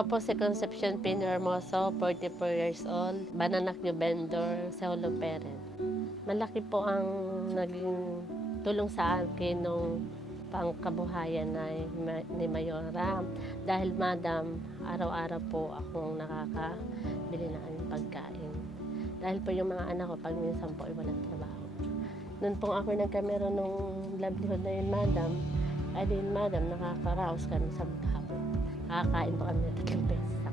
Ako po si Concepcion Pino Hermoso, 44 years old, Bananakyo vendor sa Holo Parent. Malaki po ang naging tulong sa akin nung pangkabuhayan ni Mayora. Dahil madam, araw-araw po akong nakakabili ng aming pagkain. Dahil po yung mga anak ko, pag minsan po ay walang trabaho. Noon po ako nagkameron ng livelihood na yun, madam, ay din madam, nakakaraos kami sa hapon. Nakakain po kami ng 3 beses sa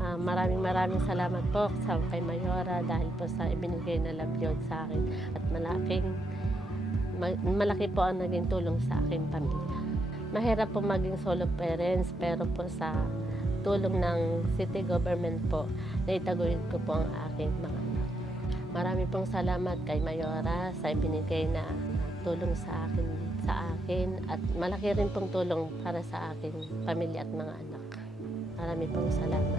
araw. Maraming salamat po sa kay Mayora dahil po sa ibinigay na livelihood sa akin. At malaki po ang naging tulong sa aking pamilya. Mahirap po maging solo parents, pero po sa tulong ng city government po, naitaguyod ko po ang aking mga anak. Marami pong salamat kay Mayora sa ibinigay na tulong sa akin at malaki rin pong tulong para sa aking pamilya at mga anak. Marami pong salamat.